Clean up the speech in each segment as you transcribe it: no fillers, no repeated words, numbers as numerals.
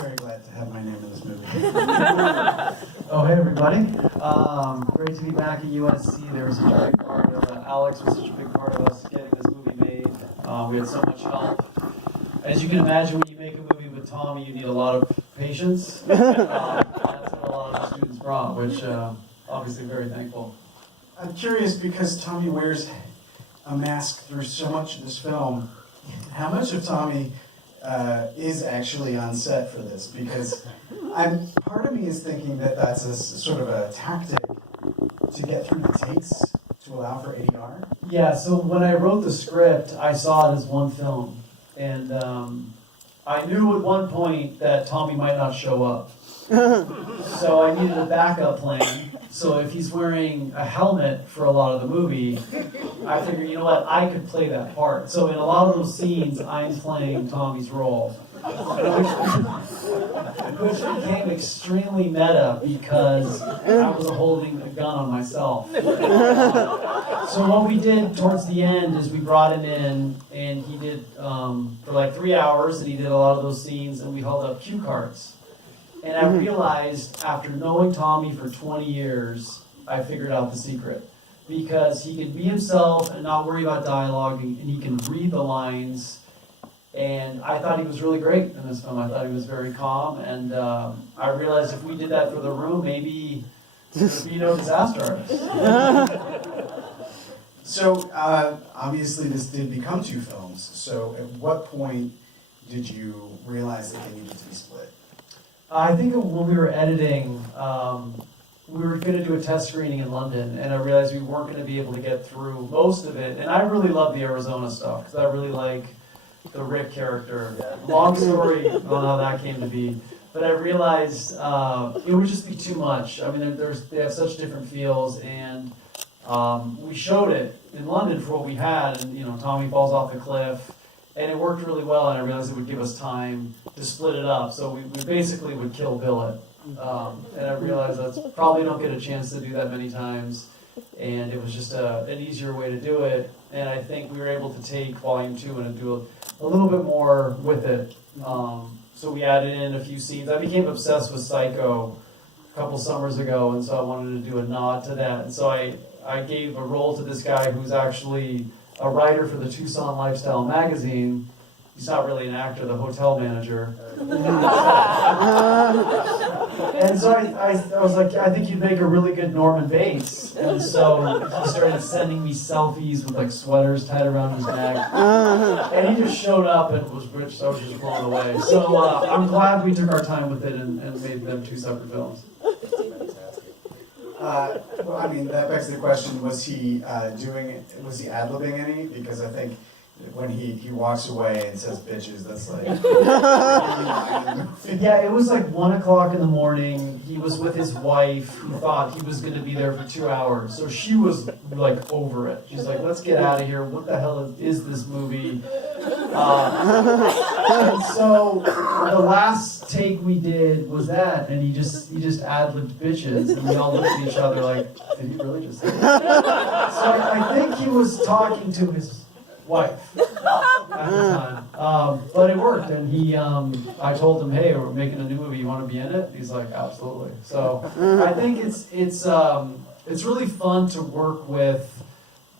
Very glad to have my name in this movie. Oh, hey everybody. Great to be back at USC. There was such a big part of Alex was such a big part of us getting this movie made. We had so much help. As you can imagine, when you make a movie with Tommy, you need a lot of patience. That's what a lot of the students brought, which obviously very thankful. I'm curious because Tommy wears a mask through so much of this film. How much of Tommy is actually on set for this? Because part of me is thinking that that's a sort of a tactic to get through the takes to allow for ADR. Yeah, so when I wrote the script, I saw it as one film. And I knew at one point that Tommy might not show up. So I needed a backup plan. So if he's wearing a helmet for a lot of the movie, I figured, you know what, I could play that part. So in a lot of those scenes, I'm playing Tommy's role. Which became extremely meta because I was holding a gun on myself. So what we did towards the end is we brought him in, and he did for like 3 hours, and he did a lot of those scenes, and we held up cue cards. And I realized, after knowing Tommy for 20 years, I figured out the secret. Because he can be himself and not worry about dialogue, and he can read the lines. And I thought he was really great in this film. I thought he was very calm. And I realized if we did that for the room, maybe there would be no disaster artist. So obviously this did become 2 films. So at what point did you realize that they needed to be split? I think when we were editing, we were going to do a test screening in London, and I realized we weren't going to be able to get through most of it. And I really love the Arizona stuff, because I really like the Rick character. Long story on how that came to be. But I realized it would just be too much. I mean, they have such different feels, and we showed it in London for what we had, and Tommy falls off the cliff. And it worked really well, and I realized it would give us time to split it up. So we basically would kill Bill it. And I realized I probably don't get a chance to do that many times. And it was just an easier way to do it. And I think we were able to take Volume 2 and do a little bit more with it. So we added in a few scenes. I became obsessed with Psycho a couple summers ago, and so I wanted to do a nod to that. And so I gave a role to this guy who's actually a writer for the Tucson Lifestyle magazine. He's not really an actor, the hotel manager. And so I was like, I think you'd make a really good Norman Bates. And so he started sending me selfies with like sweaters tied around his neck. And he just showed up and was rich, so I was just blown away. So I'm glad we took our time with it and made them 2 separate films. Well, I mean, that begs the question, was he ad-libbing any? Because I think when he walks away and says bitches, that's like... Yeah, it was like 1 o'clock in the morning. He was with his wife, who thought he was going to be there for 2 hours. So she was like over it. She's like, let's get out of here. What the hell is this movie? And so the last take we did was that, and he just ad-libbed bitches, and we all looked at each other like, did he really just say that? So I think he was talking to his wife at the time, but it worked. And I told him, hey, we're making a new movie. You want to be in it? He's like, absolutely. So I think it's really fun to work with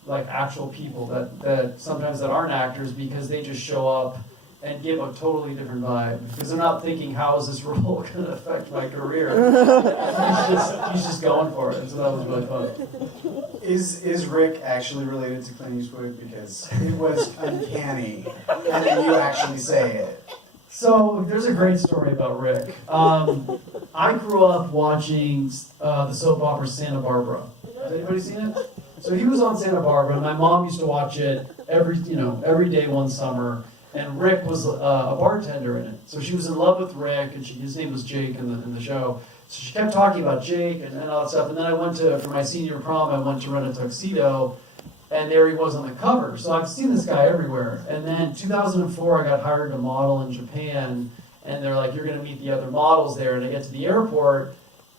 like actual people that sometimes that aren't actors, because they just show up and give a totally different vibe, because they're not thinking, how is this role going to affect my career? He's just going for it, and so that was really fun. Is Rick actually related to Clint Eastwood? Because it was uncanny, and then you actually say it. So there's a great story about Rick. I grew up watching the soap opera Santa Barbara. Has anybody seen it? So he was on Santa Barbara, and my mom used to watch it every day one summer. And Rick was a bartender in it. So she was in love with Rick, and his name was Jake in the show. So she kept talking about Jake and all that stuff. And then I went for my senior prom, I went to rent a tuxedo, and there he was on the cover. So I've seen this guy everywhere. And then 2004, I got hired to model in Japan, and they're like, you're going to meet the other models there. And I get to the airport,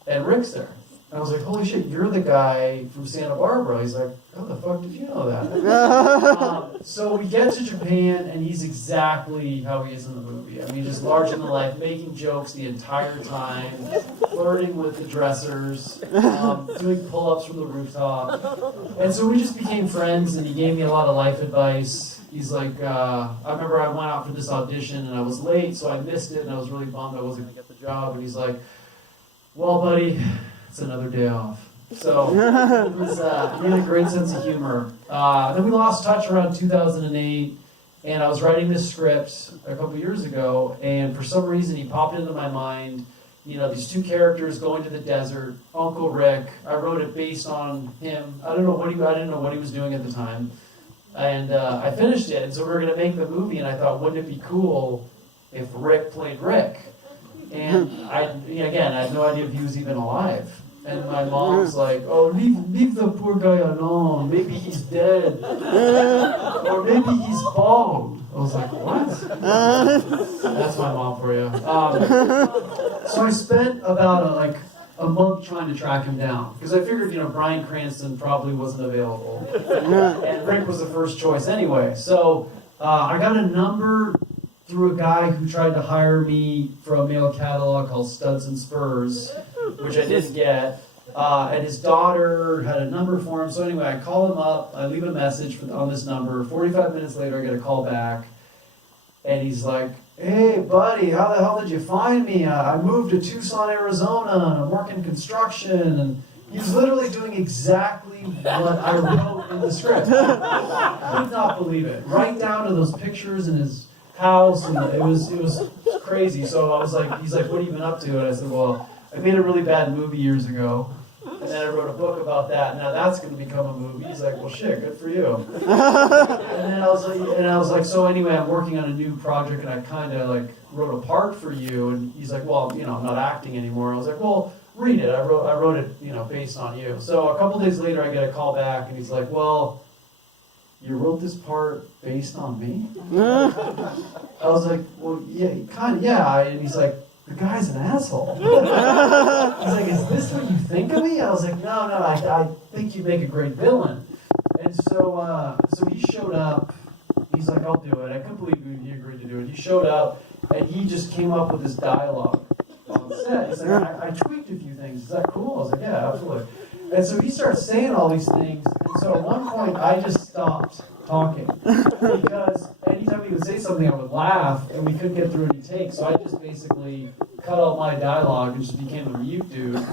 and Rick's there. And I was like, holy shit, you're the guy from Santa Barbara. He's like, how the fuck did you know that? So we get to Japan, and he's exactly how he is in the movie. I mean, just larger than life, making jokes the entire time, flirting with the dressers, doing pull-ups from the rooftop. And so we just became friends, and he gave me a lot of life advice. He's like, I remember I went out for this audition, and I was late, so I missed it, and I was really bummed I wasn't going to get the job. And he's like, well, buddy, it's another day off. So it was, he had a great sense of humor. Then we lost touch around 2008, and I was writing this script a couple years ago, and for some reason he popped into my mind. You know, these two characters going to the desert, Uncle Rick. I wrote it based on him. I didn't know what he was doing at the time. And I finished it, and so we were going to make the movie, and I thought, wouldn't it be cool if Rick played Rick? And I had no idea if he was even alive. And my mom's like, oh, leave the poor guy alone. Maybe he's dead. Or maybe he's bald. I was like, what? That's my mom for you. So I spent about a month trying to track him down. Because I figured, Bryan Cranston probably wasn't available. And Rick was the first choice anyway. So I got a number through a guy who tried to hire me for a mail catalog called Studs and Spurs, which I didn't get. And his daughter had a number for him. So anyway, I call him up. I leave a message on this number. 45 minutes later, I get a call back. And he's like, hey, buddy, how the hell did you find me? I moved to Tucson, Arizona, and I'm working construction. And he was literally doing exactly what I wrote in the script. I could not believe it. Right down to those pictures in his house, and it was crazy. So I was like, he's like, what have you been up to? And I said, well, I made a really bad movie years ago, and then I wrote a book about that. Now that's going to become a movie. He's like, well, shit, good for you. And then I was like, so anyway, I'm working on a new project, and I kind of wrote a part for you. And he's like, well, I'm not acting anymore. I was like, well, read it. I wrote it, based on you. So a couple days later, I get a call back, and he's like, well, you wrote this part based on me? I was like, well, yeah, kind of, yeah. And he's like, the guy's an asshole. He's like, is this what you think of me? I was like, no, I think you make a great villain. And so he showed up. He's like, I'll do it. I couldn't believe he agreed to do it. He showed up, and he just came up with this dialogue on set. He's like, I tweaked a few things. Is that cool? I was like, yeah, absolutely. And so he starts saying all these things. And so at one point, I just stopped talking. Because anytime he would say something, I would laugh, and we couldn't get through any takes. So I just basically cut out my dialogue and just became a mute dude. And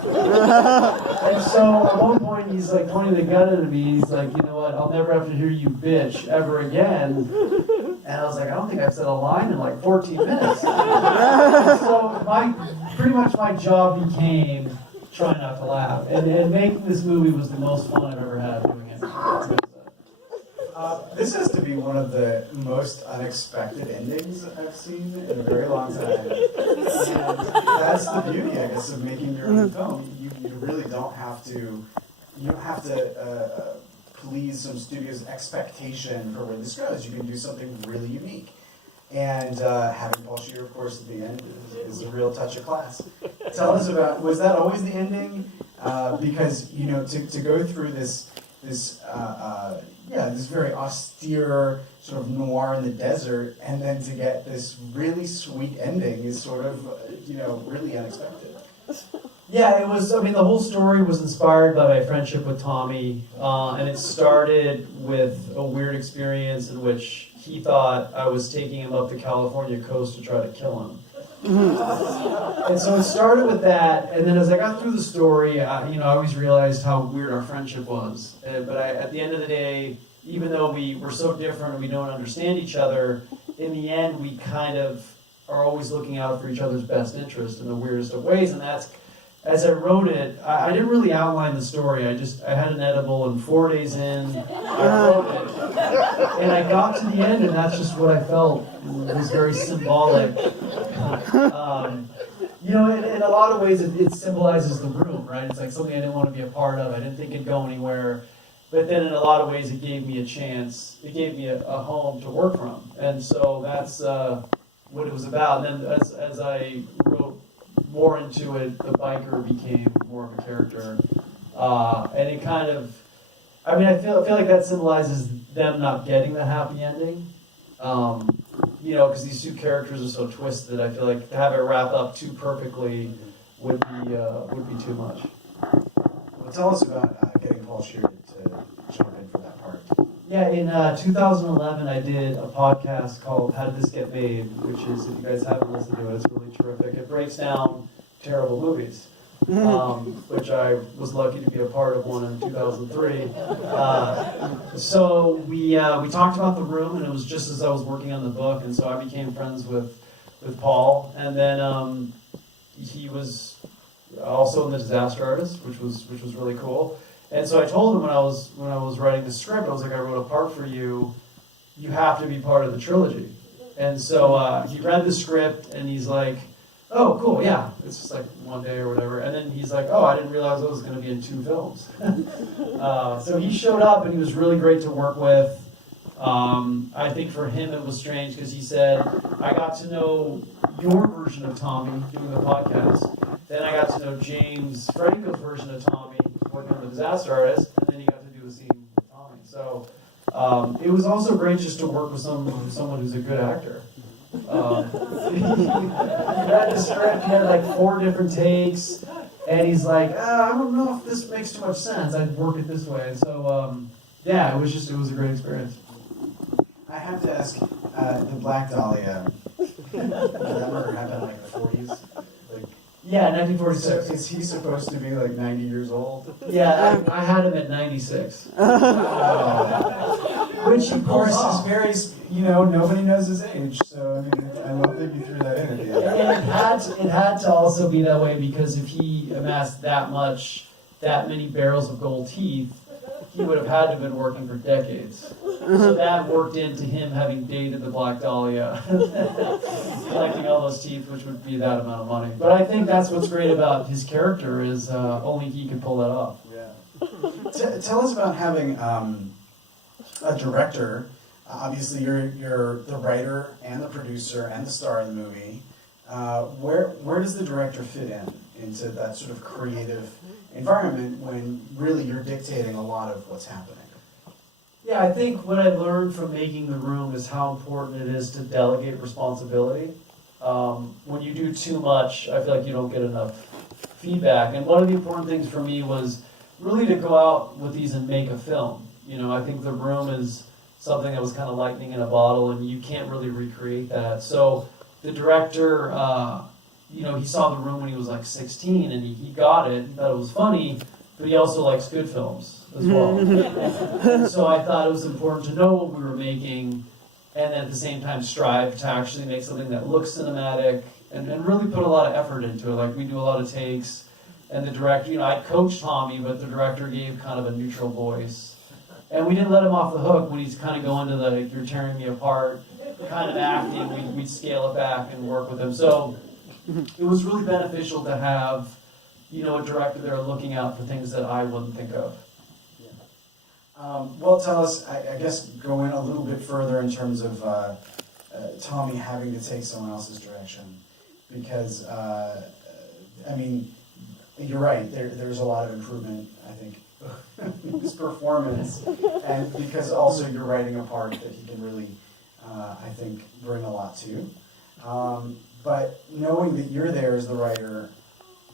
so at one point, he's like pointing the gun at me. He's like, you know what? I'll never have to hear you bitch ever again. And I was like, I don't think I've said a line in 14 minutes. So pretty much my job became trying not to laugh. And making this movie was the most fun I've ever had doing it. This has to be one of the most unexpected endings I've seen in a very long time. And that's the beauty, I guess, of making your own film. You really don't have to, please some studio's expectation for where this goes. You can do something really unique. And having Paul Scheer, of course, at the end is a real touch of class. Tell us about, was that always the ending? Because, to go through this very austere sort of noir in the desert, and then to get this really sweet ending is sort of, really unexpected. Yeah, it was, the whole story was inspired by my friendship with Tommy, and it started with a weird experience in which he thought I was taking him up the California coast to try to kill him. And so it started with that, and then as I got through the story, I always realized how weird our friendship was. But at the end of the day, even though we were so different and we don't understand each other, in the end, we kind of are always looking out for each other's best interest in the weirdest of ways. And that's, as I wrote it, I didn't really outline the story. I had an edible, and 4 days in, I wrote it. And I got to the end, and that's just what I felt was very symbolic. In a lot of ways, it symbolizes the room, right? It's like something I didn't want to be a part of. I didn't think it'd go anywhere. But then in a lot of ways, it gave me a chance. It gave me a home to work from. And so that's what it was about. And then as I wrote more into it, the biker became more of a character. And it kind of, I mean, I feel like that symbolizes them not getting the happy ending. You know, because these two characters are so twisted. I feel like to have it wrap up too perfectly would be too much. Well, tell us about getting Paul Shear to jump in for that part. Yeah, in 2011, I did a podcast called How Did This Get Made, which is, if you guys haven't listened to it, it's really terrific. It breaks down terrible movies, which I was lucky to be a part of one in 2003. So we talked about The Room, and it was just as I was working on the book, and so I became friends with Paul, and then he was also in The Disaster Artist, which was really cool. And so I told him when I was writing the script, I was like, I wrote a part for you. You have to be part of the trilogy. And so he read the script, and he's like, oh, cool, yeah. It's just like one day or whatever. And then he's like, oh, I didn't realize I was going to be in 2 films. So he showed up, and he was really great to work with. I think for him it was strange because he said, I got to know your version of Tommy doing the podcast. Then I got to know James Franco's version of Tommy working on The Disaster Artist. And then he got to do a scene with Tommy. So it was also great just to work with someone who's a good actor. He read the script, he had like 4 different takes, and he's like, I don't know if this makes too much sense. I'd work it this way. And so, yeah, it was a great experience. I have to ask, the Black Dahlia, remember it happened in like the 40s? Like, yeah, so 1946. is he supposed to be like 90 years old? Yeah, I had him at 96. Which, Of course, is very, nobody knows his age, so I mean, I love that you threw that in at the end. And it had to also be that way because if he amassed that many barrels of gold teeth, he would have had to have been working for decades. So that worked into him having dated the Black Dahlia, collecting all those teeth, which would be that amount of money. But I think that's what's great about his character is only he could pull that off. Yeah. Tell us about having a director. Obviously, you're the writer and the producer and the star of the movie. Where does the director fit into that sort of creative environment when really you're dictating a lot of what's happening? Yeah, I think what I learned from making The Room is how important it is to delegate responsibility. When you do too much, I feel like you don't get enough feedback. And one of the important things for me was really to go out with these and make a film. I think The Room is something that was kind of lightning in a bottle, and you can't really recreate that. So the director, he saw The Room when he was like 16, and he got it, he thought it was funny, but he also likes good films as well. And so I thought it was important to know what we were making, and at the same time strive to actually make something that looks cinematic, and really put a lot of effort into it. Like, we do a lot of takes, and the director, I coached Tommy, but the director gave kind of a neutral voice. And we didn't let him off the hook when he's kind of going to the "you're tearing me apart" kind of acting. We'd scale it back and work with him. So it was really beneficial to have, a director there looking out for things that I wouldn't think of. Well, tell us, I guess, go in a little bit further in terms of Tommy having to take someone else's direction. Because, you're right, there's a lot of improvement, I think, in his performance. And because also you're writing a part that he can really, I think, bring a lot to. But knowing that you're there as the writer,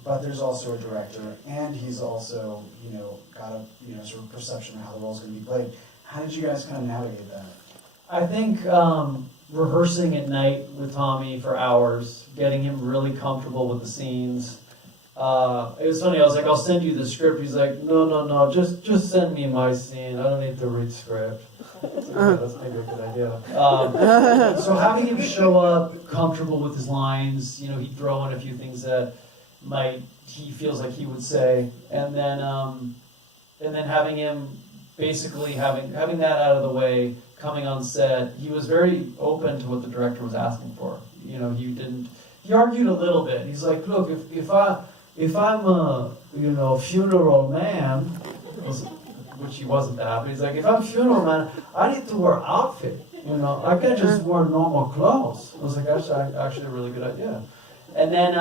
but there's also a director, and he's also, got a, sort of perception of how the role's going to be played. How did you guys kind of navigate that? I think rehearsing at night with Tommy for hours, getting him really comfortable with the scenes. It was funny, I was like, I'll send you the script. He's like, no, just send me my scene. I don't need to read script. Yeah, that's maybe a good idea. So having him show up comfortable with his lines, he'd throw in a few things that he feels like he would say, and then having him basically having that out of the way, coming on set, he was very open to what the director was asking for. He argued a little bit. He's like, look, if I'm a funeral man, which he wasn't that, but he's like, if I'm a funeral man, I need to wear outfit. I can't just wear normal clothes. I was like, that's actually a really good idea. And then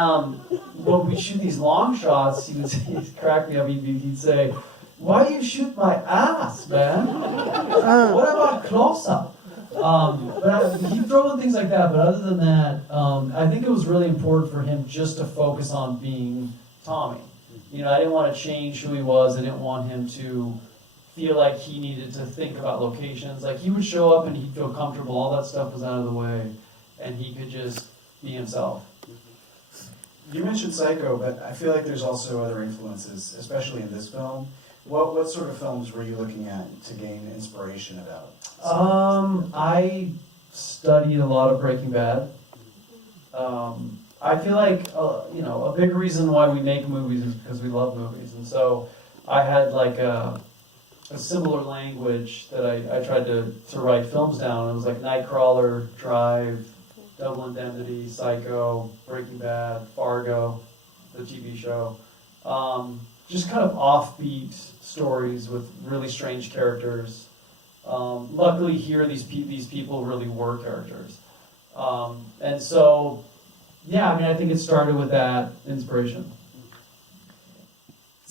when we shoot these long shots, he'd crack me up. He'd say, "Why do you shoot my ass, man? What about close-up?" He'd throw in things like that. But other than that, I think it was really important for him just to focus on being Tommy. You know, I didn't want to change who he was. I didn't want him to feel like he needed to think about locations. Like, he would show up and he'd feel comfortable. All that stuff was out of the way, and he could just be himself. You mentioned Psycho, but I feel like there's also other influences, especially in this film. What sort of films were you looking at to gain inspiration about? I studied a lot of Breaking Bad. I feel like a big reason why we make movies is because we love movies, and so I had like a similar language that I tried to write films down. It was like Nightcrawler, Drive, Double Indemnity, Psycho, Breaking Bad, Fargo, the TV show. Just kind of offbeat stories with really strange characters. Luckily here, these people really were characters. And so, yeah, I mean, I think it started with that inspiration.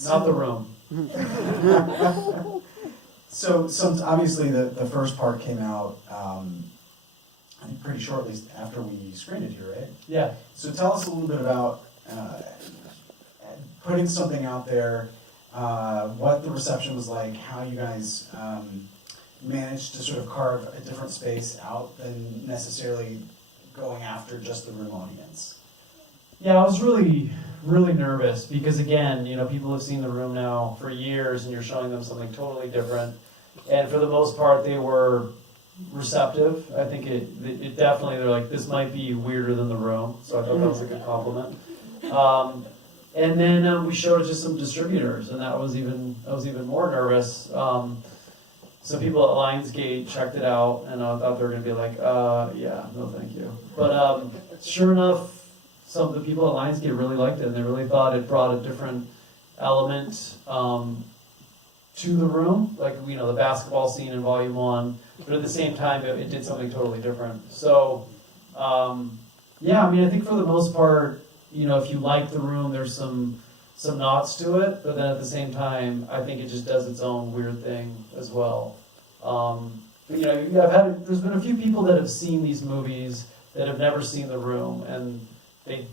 Not The Room. So obviously the first part came out I think pretty shortly after we screened it here, right? Yeah. So tell us a little bit about putting something out there, what the reception was like, how you guys managed to sort of carve a different space out than necessarily going after just the Room audience. Yeah, I was really, really nervous because, again, people have seen The Room now for years, and you're showing them something totally different. And for the most part, they were receptive. I think it definitely, they're like, this might be weirder than The Room, so I thought that was a good compliment. And then we showed it to some distributors, and I was even more nervous. Some people at Lionsgate checked it out, and I thought they were going to be like, yeah, no thank you. But sure enough, some of the people at Lionsgate really liked it, and they really thought it brought a different element to The Room, like the basketball scene in Volume 1, but at the same time, it did something totally different. So, yeah, I mean, I think for the most part, if you like The Room, there's some nods to it, but then at the same time, I think it just does its own weird thing as well. There's been a few people that have seen these movies that have never seen The Room, and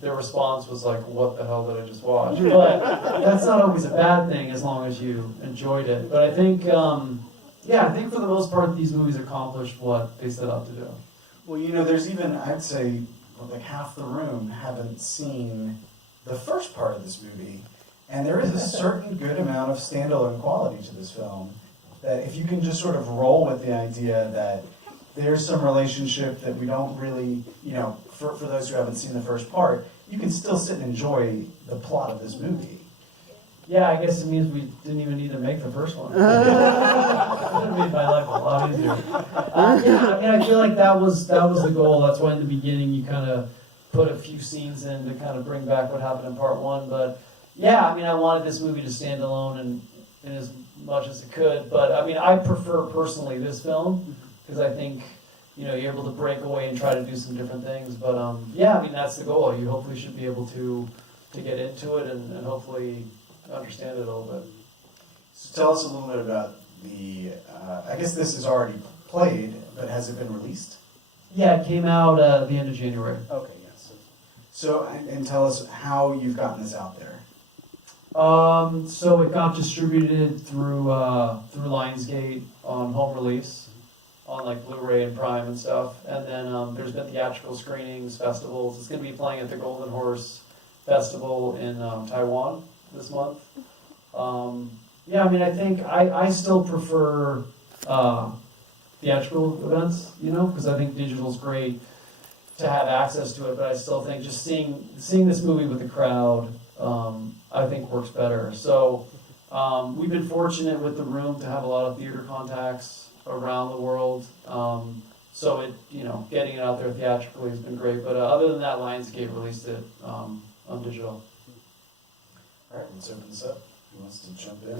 their response was like, what the hell did I just watch? But that's not always a bad thing as long as you enjoyed it. But I think, I think for the most part, these movies accomplished what they set out to do. Well, there's even, I'd say, like half the room haven't seen the first part of this movie. And there is a certain good amount of standalone quality to this film that if you can just sort of roll with the idea that there's some relationship that we don't really, for those who haven't seen the first part, you can still sit and enjoy the plot of this movie. Yeah, I guess it means we didn't even need to make the first one. It would have made my life a lot easier. I feel like that was the goal. That's why in the beginning you kind of put a few scenes in to kind of bring back what happened in part one. But yeah, I wanted this movie to stand alone and as much as it could. But I prefer personally this film because I think you're able to break away and try to do some different things. But that's the goal. You hopefully should be able to get into it and hopefully understand it a little bit. So tell us a little bit about I guess this is already played, but has it been released? Yeah, it came out at the end of January. Okay, yes. So, and tell us how you've gotten this out there. So it got distributed through Lionsgate on home release, on like Blu-ray and Prime and stuff. And then there's been theatrical screenings, festivals. It's going to be playing at the Golden Horse Festival in Taiwan this month. I think I still prefer theatrical events, because I think digital's great to have access to it, but I still think just seeing this movie with the crowd, I think works better. So we've been fortunate with The Room to have a lot of theater contacts around the world. So getting it out there theatrically has been great. But other than that, Lionsgate released it on digital. All right, let's open this up. Who wants to jump in?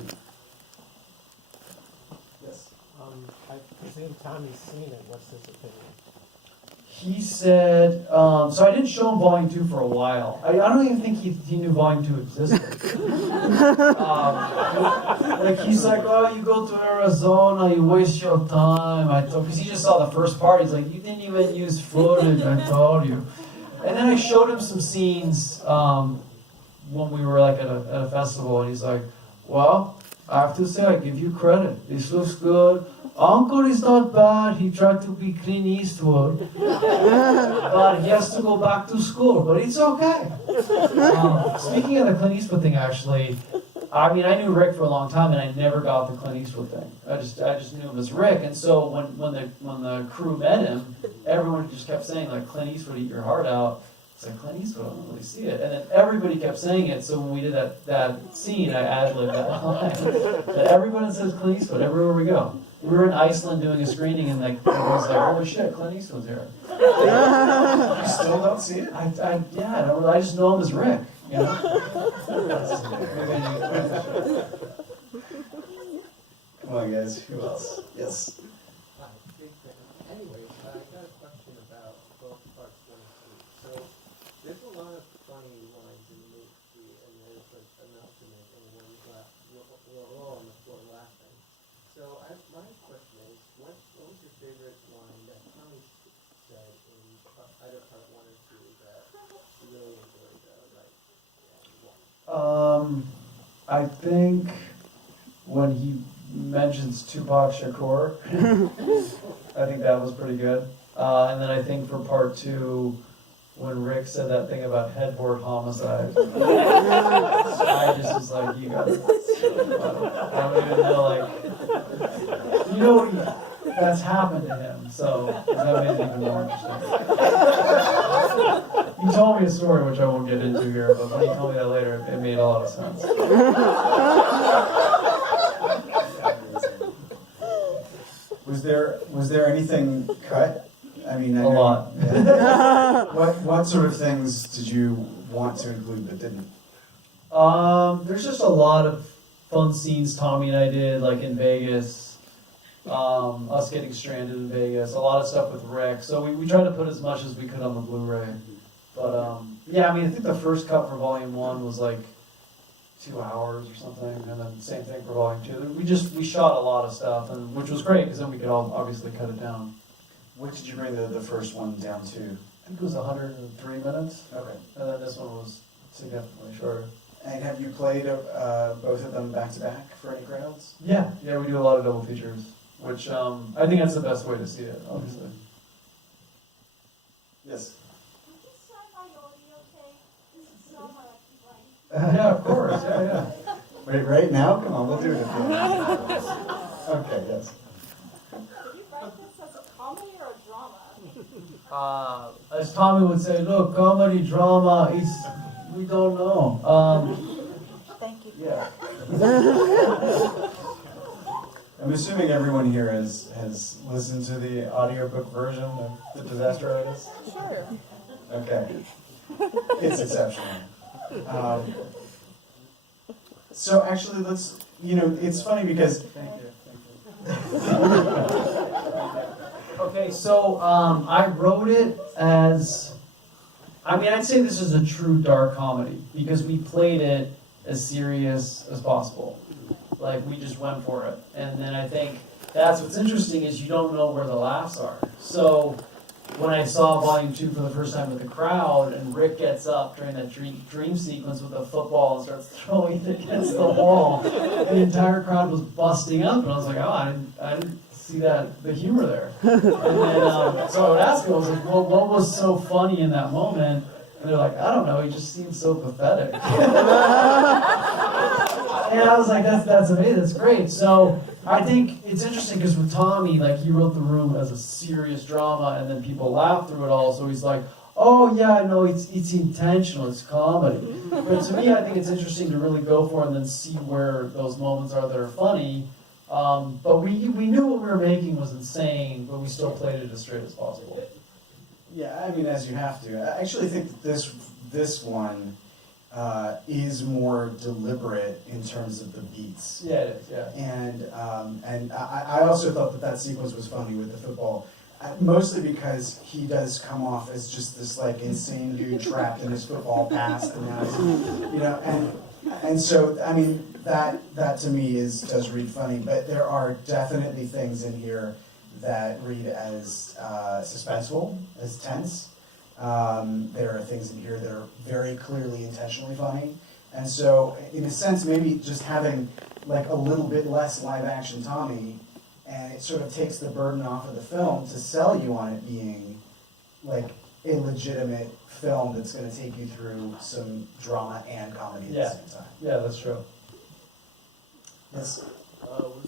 Yes. I presume Tommy's seen it. What's his opinion? He said, so I didn't show him Volume 2 for a while. I don't even think he knew Volume 2 existed. Like, he's like, oh, you go to Arizona, you waste your time. Because he just saw the first part. He's like, you didn't even use footage, I told you. And then I showed him some scenes when we were like at a festival, and he's like, well, I have to say, I give you credit. This looks good. Uncle is not bad. He tried to be Clint Eastwood, but he has to go back to school. But it's okay. Speaking of the Clint Eastwood thing, actually, I mean, I knew Rick for a long time, and I never got the Clint Eastwood thing. I just knew him as Rick. And so when the crew met him, everyone just kept saying like, Clint Eastwood, eat your heart out. It's like, Clint Eastwood, I don't really see it. And then everybody kept saying it, so when we did that scene, I ad-libbed that line. But everybody says Clint Eastwood everywhere we go. We were in Iceland doing a screening, and like everyone's like, holy shit, Clint Eastwood's here. You still don't see it? I just know him as Rick, you know? Come on, guys, who else? Yes. Anyway, I got a question about both parts one and two. So there's a lot of funny lines in the movie, and there's like an ultimate and we're all on the floor laughing. So my question is, what was your favorite line that Tommy said in either part one or two that you really enjoyed? I think when he mentions Tupac Shakur, I think that was pretty good. And then I think for part two, when Rick said that thing about headboard homicide, I just was like, you got it. I don't even know, like, you know, that's happened to him, so that made it even more interesting. He told me a story, which I won't get into here, but when he told me that later, it made a lot of sense. Was there anything cut? I mean, I A know- lot. Yeah. What sort of things did you want to include but didn't? There's just a lot of fun scenes Tommy and I did, like in Vegas. Us getting stranded in Vegas. A lot of stuff with Rick. So we tried to put as much as we could on the Blu-ray. But yeah, I mean, I think the first cut for Volume 1 was like 2 hours or something, and then same thing for Volume 2. We shot a lot of stuff, and which was great because then we could all obviously cut it down. What did you bring the first one down to? I think it was 103 minutes, Okay. and then this one was significantly shorter. And have you played both of them back to back for any crowds? Yeah, we do a lot of double features, which I think that's the best way to see it, obviously. Yes. Yeah, of course, yeah. Wait, right now? Come on, we'll do it again. Okay, yes. Did you write this as a comedy or a drama? As Tommy would say, look, comedy, drama, we don't know. Thank you. Yeah. I'm assuming everyone here has listened to the audiobook version of The Disaster Artist? Sure. Okay. It's exceptional. So actually, it's funny because... Thank you. Okay, so I wrote it as... I mean, I'd say this is a true dark comedy because we played it as serious as possible. Like, we just went for it. And then I think that's what's interesting is you don't know where the laughs are. So when I saw Volume 2 for the first time with the crowd, and Rick gets up during that dream sequence with a football and starts throwing it against the wall, the entire crowd was busting up, and I was like, oh, I didn't see the humor there. And then, so I would ask them, I was like, well, what was so funny in that moment? And they're like, I don't know, he just seemed so pathetic. And I was like, that's amazing, that's great. So I think it's interesting because with Tommy, like, he wrote The Room as a serious drama, and then people laugh through it all. So he's like, oh yeah, no, it's intentional, it's comedy. But to me, I think it's interesting to really go for it and then see where those moments are that are funny. But we knew what we were making was insane, but we still played it as straight as possible. Yeah, I mean, as you have to. I actually think that this one is more deliberate in terms of the beats. Yeah, it is, yeah. And I also thought that sequence was funny with the football. Mostly because he does come off as just this like insane dude trapped in his football past, and now he's, you know, and so I mean that to me does read funny, but there are definitely things in here that read as suspenseful, as tense. There are things in here that are very clearly intentionally funny, and so in a sense, maybe just having like a little bit less live action Tommy. And it sort of takes the burden off of the film to sell you on it being like a legitimate film that's going to take you through some drama and comedy at the same time. Yeah, that's true. Yes. Was